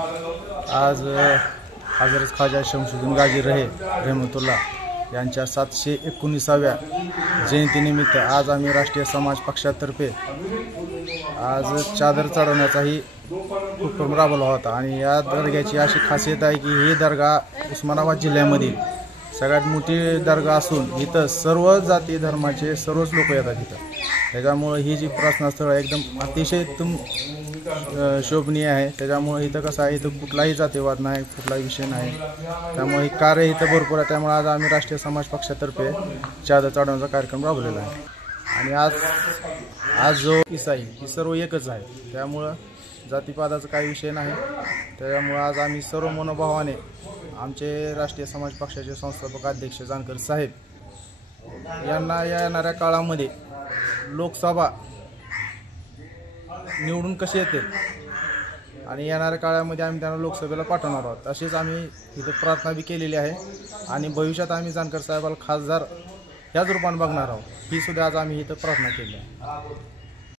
आज हजरत ख्वाजा शमशुद्दीन गाजी रहे रहमतुल्लाह यांच्या 719व्या जयंतीनिमित्त आज आम्ही राष्ट्रीय समाज पक्षातर्फे आज चादर चढवण्याचाही उपक्रम राबवला होता। आणि या दर्ग्याची अशी खासियत आहे की ही दर्गा उस्मानाबाद जिल्ह्यामधील सगळ्यात मोठी दर्गा असून इथं सर्व जाती धर्माचे सर्वच लोक येतात इथं। त्याच्यामुळे ही जी प्रार्थना स्थळ एकदम अतिशय शोभनीय आहे। त्याच्यामुळे इथं कसं आहे, इथं कुठलाही जातीवाद नाही, कुठलाही विषय नाही, त्यामुळे कार्य इथं भरपूर आहे। त्यामुळे आज आम्ही राष्ट्रीय समाज पक्षातर्फे चादर चढवण्याचा कार्यक्रम राबवलेला आहे। आणि आज जो ईसाई ही सर्व एकच आहे, त्यामुळं जातीपादाचा काही विषय नाही। त्याच्यामुळे आज आम्ही सर्व मनोभावाने आमचे राष्ट्रीय समाज पक्षाचे संस्थापक अध्यक्ष जानकर साहेब यांना येणाऱ्या काळामध्ये लोकसभा निवडून कसे येतील आणि येणाऱ्या काळामध्ये आम्ही त्यांना लोकसभेला पाठवणार आहोत, तसेच आम्ही इथं प्रार्थना बी केलेली आहे। आणि भविष्यात आम्ही जानकर साहेबाला खासदार ह्याच रूपाने बघणार आहोत, ही सुद्धा आज आम्ही इथं प्रार्थना केली आहे।